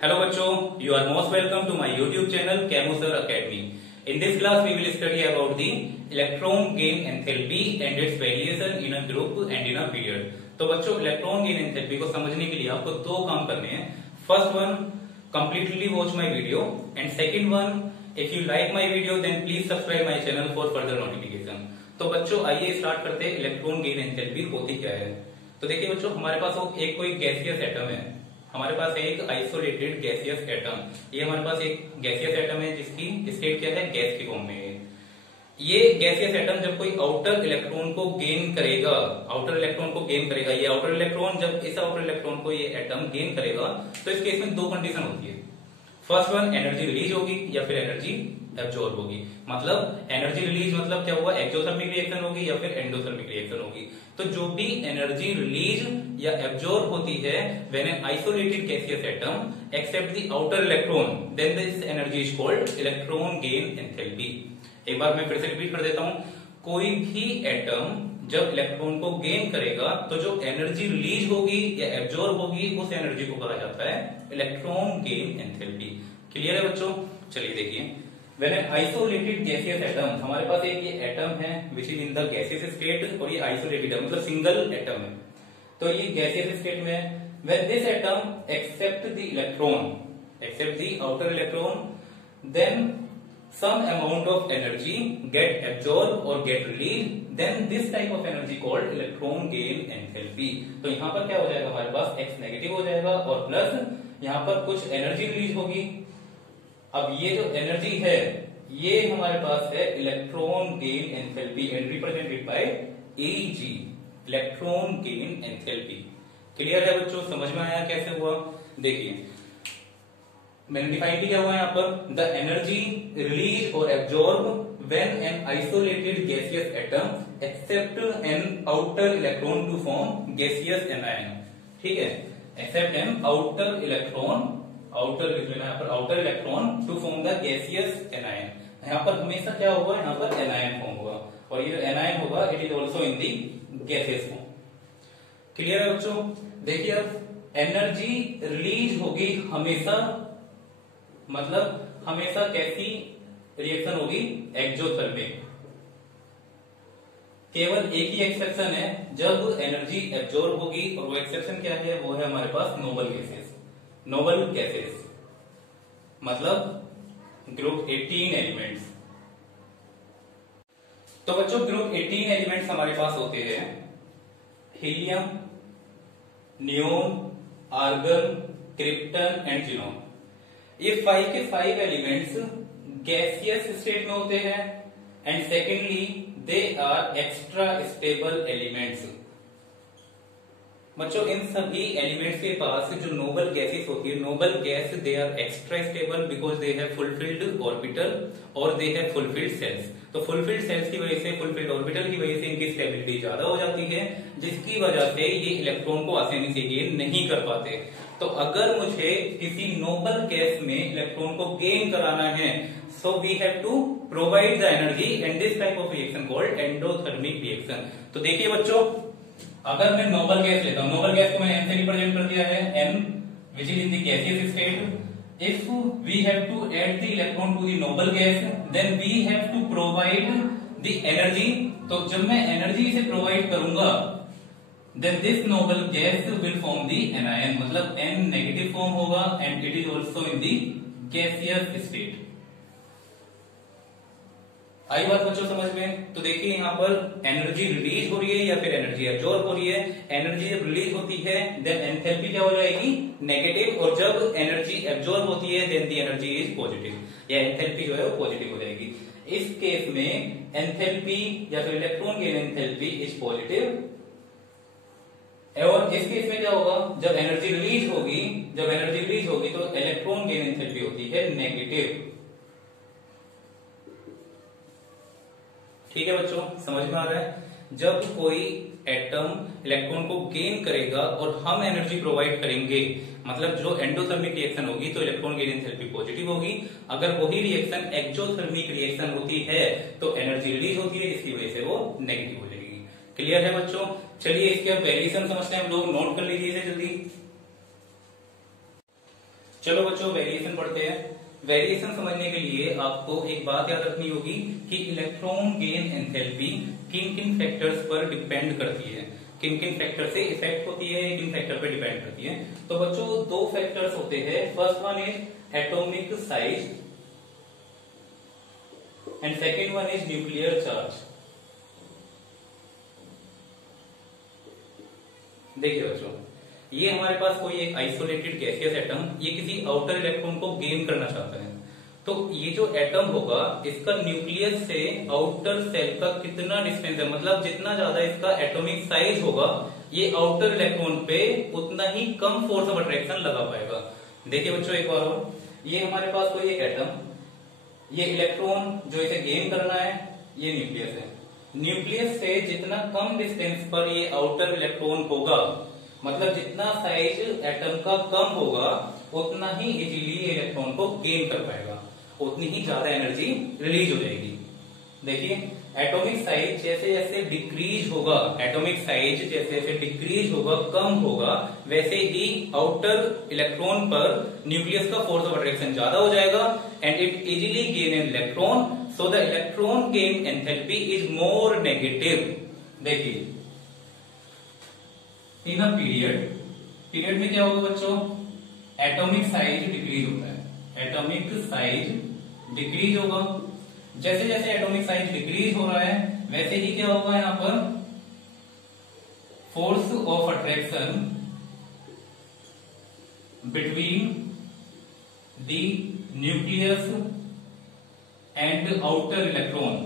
Hello बच्चों, you are most welcome to my YouTube channel Chemoser Academy. In this class we will study about the electron gain enthalpy and its variation in a group and in a period. तो बच्चों electron gain enthalpy को समझने के लिए आपको दो काम करने हैं. First one, completely watch my video, and second one, if you like my video then please subscribe my channel for further notification. तो बच्चों आइए स्टार्ट करते हैं. इलेक्ट्रॉन गेन एंथैल्पी होती क्या है? तो देखिए बच्चों, हमारे पास एक कोई गैसियस एटम है. हमारे पास है एक आइसोलेटेड गैसियस एटम. ये हमारे पास एक गैसियस एटम है जिसकी स्टेट क्या है, गैस की फॉर्म में है. ये गैसियस एटम जब कोई आउटर इलेक्ट्रॉन को गेन करेगा, ये आउटर इलेक्ट्रॉन जब इस आउटर इलेक्ट्रॉन को ये एटम गेन करेगा तो इस केस में दो कंडीशन होती है. फर्स्ट वन, एनर्जी रिलीज होगी या फिर एनर्जी एब्जॉर्ब होगी. मतलब एनर्जी रिलीज मतलब क्या हुआ, एक्सोथर्मिक रिएक्शन होगी या फिर एंडोथर्मिक रिएक्शन होगी. तो जो भी एनर्जी रिलीज या एब्जॉर्ब होती है when an isolated gaseous atom accept the outer electron, then this energy is called electron gain enthalpy. एक बार मैं फिर से रिपीट कर देता हूं. कोई भी एटम जब इलेक्ट्रॉन को गेन करेगा तो जो एनर्जी रिलीज होगी या एब्जॉर्ब होगी उस एनर्जी को कहा जाता है इलेक्ट्रॉन गेन एंथैल्पी. क्लियर है बच्चों? चलिए देखिए, when an isolated gaseous atom, हमारे पास एक ये एटम है which is in the gaseous state और ये आइसोलेटेड है मतलब सिंगल एटम है. तो ये गैसियस स्टेट में है. When this atom accept the electron, accept the outer electron, then some amount of energy get absorbed or get released, then this type of energy called electron gain enthalpy. तो यहाँ पर क्या हो जाएगा, हमारे पास x negative हो जाएगा और प्लस यहाँ पर कुछ एनर्जी रिलीज होगी. अब ये जो एनर्जी है ये हमारे पास है electron gain enthalpy and represented by Eg, electron gain enthalpy. Clear है बच्चों? समझ में आया कैसे हुआ? देखिए मैंने डिफाइन किया हुआ है यहाँ पर, द एनर्जी रिलीज और absorb when an isolated gaseous atom accept an outer electron to form gaseous anion. ठीक है, accept an outer electron, outer लिख लेना यहाँ पर, outer electron to form the gaseous anion. यहाँ पर हमेशा क्या होगा, यहाँ पर एनायन फॉर्म होगा और ये जो एनायन होगा it is also in the gaseous form. Clear है बच्चों? देखिए अब एनर्जी रिलीज होगी हमेशा, मतलब हमेशा कैसी रिएक्शन होगी, एक्सोथर्मिक. केवल एक ही एक्सेप्शन है जब एनर्जी एब्जॉर्ब होगी और वो एक्सेप्शन क्या है, वो है हमारे पास नोबल गैसेस. नोबल गैसेस मतलब ग्रुप 18 एलिमेंट्स. तो बच्चों ग्रुप 18 एलिमेंट्स हमारे पास होते हैं helium, neon, argon, krypton and xenon. ये 5 के 5 एलिमेंट्स गैसियस स्टेट में होते हैं and secondly they are extra stable elements. बच्चों इन सभी एलिमेंट्स के पास जो नोबल गैसेस होती है, noble gas they are extra stable because they have fulfilled orbital और दे हैव फुलफिल्ड सेल्स. तो फुलफिल्ड सेल्स की वजह से, फुलफिल्ड ऑर्बिटल की वजह से इनकी स्टेबिलिटी ज्यादा हो जाती है, जिसकी वजह से ये इलेक्ट्रॉन को आसानी से गेन नहीं कर पाते. तो अगर मुझे किसी नोबल गैस में इलेक्ट्रॉन को गेन कराना है, so we have to provide the energy and this type of reaction called endothermic reaction. तो देखिए बच्चों, अगर मैं नोबल गैस लेता हूं, नोबल गैस को मैंने n से रिप्रेजेंट कर दिया है, n which is in the gaseous state. If we have to add the electron to the noble gas, then we have to provide the energy. तो जब मैं एनर्जी से प्रोवाइड करूंगा, then this noble gas will form the anion, मतलब n negative form होगा and it is also in the gaseous state. आई बात बच्चों समझ में? तो देखिए यहाँ पर एनर्जी रिलीज हो रही है या फिर एनर्जी एब्जॉर्ब हो रही है. एनर्जी जब रिलीज होती है देन एंथैल्पी क्या हो जाएगी, नेगेटिव, और जब एनर्जी एब्जॉर्ब होती है then the energy is positive, या एंथैल्पी जो है वो पॉजिटिव हो जाएगी. इस केस में एंथैल्पी या फिर electron gain enthalpy is positive. और इस केस में क्या होगा, जब एनर्जी रिलीज होगी तो इलेक्ट्रॉन गेन एंथैल्पी होती है नेगेटिव. ठीक है बच्चों, समझ में आ रहा है? जब कोई एटम इलेक्ट्रॉन को गेन करेगा और हम एनर्जी प्रोवाइड करेंगे, मतलब जो एंडोथर्मिक रिएक्शन होगी तो इलेक्ट्रॉन गेन एंथैल्पी पॉजिटिव होगी. अगर वही रिएक्शन एक्सोथर्मिक रिएक्शन होती है तो एनर्जी रिलीज होती है, इसकी वजह से वो नेगेटिव हो जाएगी. क्लियर है बच्चों? चलिए इसके वेरिएशन समझते हैं हम लोग. नोट कर लीजिए इसे जल्दी. चलो बच्चों वेरिएशन पढ़ते हैं। वेरिएशन समझने के लिए आपको एक बात याद रखनी होगी कि इलेक्ट्रॉन गेन एंथैल्पी किन किन फैक्टर्स पर डिपेंड करती है, किन किन फैक्टर से इफेक्ट होती है, किन फैक्टर पर डिपेंड करती है। तो बच्चों दो फैक्टर्स होते हैं, first one is atomic size and second one is nuclear charge. देखिए बच्चों, ये हमारे पास कोई एक आइसोलेटेड गैसियस एटम ये किसी आउटर इलेक्ट्रॉन को गेन करना चाहता है। तो ये जो एटम होगा इसका न्यूक्लियस से आउटर सेल का कितना डिस्टेंस है, मतलब जितना ज्यादा इसका एटॉमिक साइज होगा ये आउटर इलेक्ट्रॉन पे उतना ही कम फोर्स ऑफ अट्रैक्शन लगा पाएगा। देखिए बच्चों एक बार और, ये हमारे पास कोई एक एटम, ये इलेक्ट्रॉन जो इसे गेन करना है ये न्यूक्लियस है। न्यूक्लियस से जितना कम डिस्टेंस पर ये आउटर इलेक्ट्रॉन होगा, मतलब जितना साइज एटम का कम होगा उतना ही इजीली इलेक्ट्रॉन को गेन कर पाएगा, उतनी ही ज्यादा एनर्जी रिलीज हो जाएगी। देखिए एटॉमिक साइज जैसे जैसे डिक्रीज होगा, एटॉमिक साइज जैसे जैसे डिक्रीज होगा, कम होगा, वैसे ही आउटर इलेक्ट्रॉन पर न्यूक्लियस का फोर्स ऑफ अट्रैक्शन ज्यादा हो जाएगा and it easily gain an electron, so the electron gain enthalpy is more negative. देखिए इन अ पीरियड में क्या होगा बच्चों, एटॉमिक साइज डिक्रीज होता है, एटॉमिक साइज डिक्रीज होगा। जैसे जैसे एटॉमिक साइज डिक्रीज हो रहा है वैसे ही क्या होगा, यहां पर force of attraction between the nucleus and outer electron,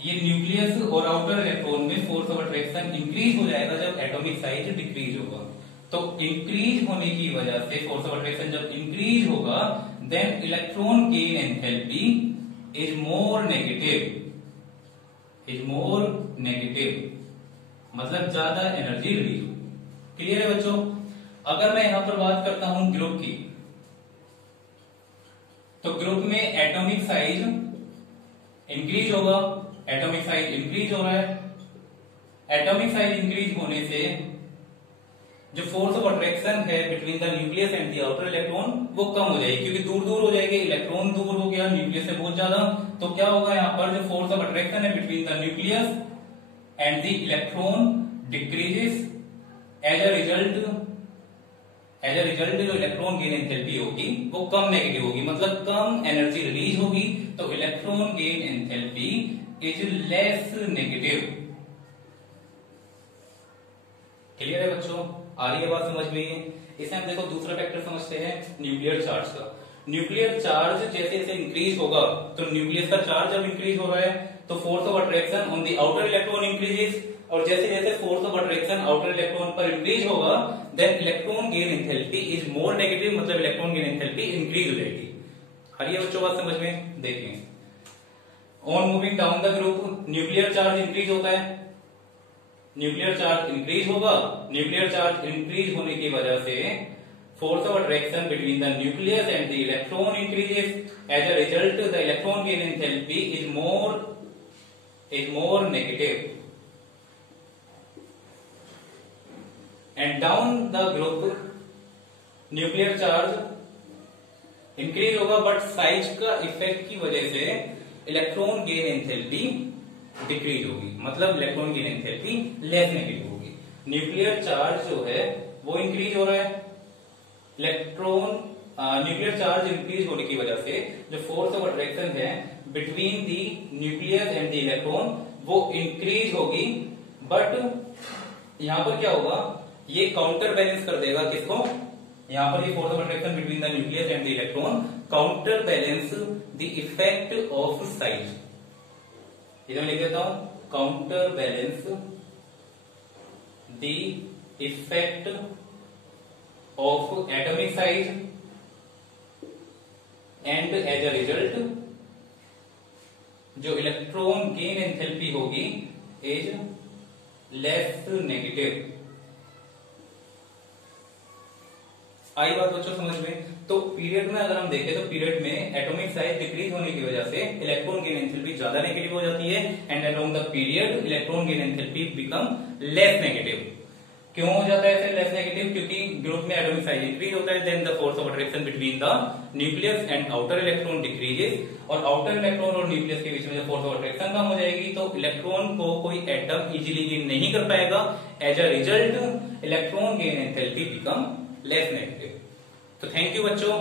ये न्यूक्लियस और आउटर इलेक्ट्रॉन में फोर्स ऑफ अट्रैक्शन इंक्रीज हो जाएगा जब एटॉमिक साइज डिक्रीज होगा। तो इंक्रीज होने की वजह से फोर्स ऑफ अट्रैक्शन जब इंक्रीज होगा then electron gain enthalpy is more negative, मतलब ज्यादा एनर्जी रिलीज हो। क्लियर है बच्चों? अगर मैं यहां पर बात करता हूं ग्रुप की, तो ग्रुप में एटॉमिक साइज इंक्रीज होगा, एटॉमिक साइज इंक्रीज हो रहा है। एटॉमिक साइज इंक्रीज होने से जो फोर्स ऑफ अट्रैक्शन है between the nucleus and the outer electron वो कम हो जाएगी, क्योंकि दूर दूर हो जाएगी, इलेक्ट्रॉन दूर हो गया न्यूक्लियस से बहुत ज्यादा। तो क्या होगा, यहाँ पर जो फोर्स ऑफ अट्रैक्शन है between the nucleus and the electron decreases. As a result जो इलेक्ट्रॉन गेन एंथैल्पी होगी वो कम नेगेटिव होगी, मतलब कम एनर्जी रिलीज होगी। तो electron gain enthalpy is less negative. Clear है बच्चों? आ रही है बात समझ में? इसे हम देखो दूसरा फैक्टर समझते हैं न्यूक्लियर चार्ज का। न्यूक्लियर चार्ज जैसे जैसे इंक्रीज होगा, तो न्यूक्लियस का चार्ज जब इंक्रीज हो रहा है तो force of attraction on the outer electron increases, और जैसे जैसे force of attraction outer electron पर इंक्रीज होगा then electron gain enthalpy is more negative, मतलब इलेक्ट्रॉन गेन एंथैल्पी इंक्रीज हो जाएगी। आ रही है बच्चों बात समझ में? देखें on moving down the group nuclear charge increase होता है, न्यूक्लियर चार्ज इंक्रीज होगा, न्यूक्लियर चार्ज इंक्रीज होने की वजह से force of attraction between the nucleus and the electron increases. As a result the electron gain enthalpy is more negative and down the group nuclear charge increase होगा, but size का effect की वजह से electron gain enthalpy decrease होगी, मतलब electron gain enthalpy less negative होगी। Nuclear charge जो है वो इंक्रीज हो रहा है, न्यूक्लियर चार्ज इंक्रीज होने की वजह से जो फोर्स ऑफ अट्रैक्शन है between the nucleus and the electron वो इंक्रीज होगी, बट यहां पर क्या होगा, ये काउंटर बैलेंस कर देगा किसको, यहां पर ये force of attraction between the nucleus and the electron counter balance the effect of size. इधर लिख देता हूं, counter balance the effect of atomic size and as a result जो इलेक्ट्रॉन गेन एंथैल्पी होगी इज लेस नेगेटिव। आई बात बच्चों समझ में? तो पीरियड में अगर हम देखें तो पीरियड में एटॉमिक साइज डिक्रीज होने की वजह से इलेक्ट्रॉन गेन एंथैल्पी ज्यादा नेगेटिव हो जाती है and along the period electron gain enthalpy become less negative. क्यों हो जाता है ऐसे लेस नेगेटिव? क्योंकि ग्रुप में एटॉमिक साइज इंक्रीज होता है, then the force of attraction between the nucleus and outer electron decreases, और आउटर इलेक्ट्रॉन और न्यूक्लियस के बीच में जब फोर्स ऑफ अट्रैक्शन कम हो जाएगी तो इलेक्ट्रॉन को कोई एटम इजीली गेन नहीं कर पाएगा। As a result electron gain enthalpy become less negative. तो थैंक यू बच्चों।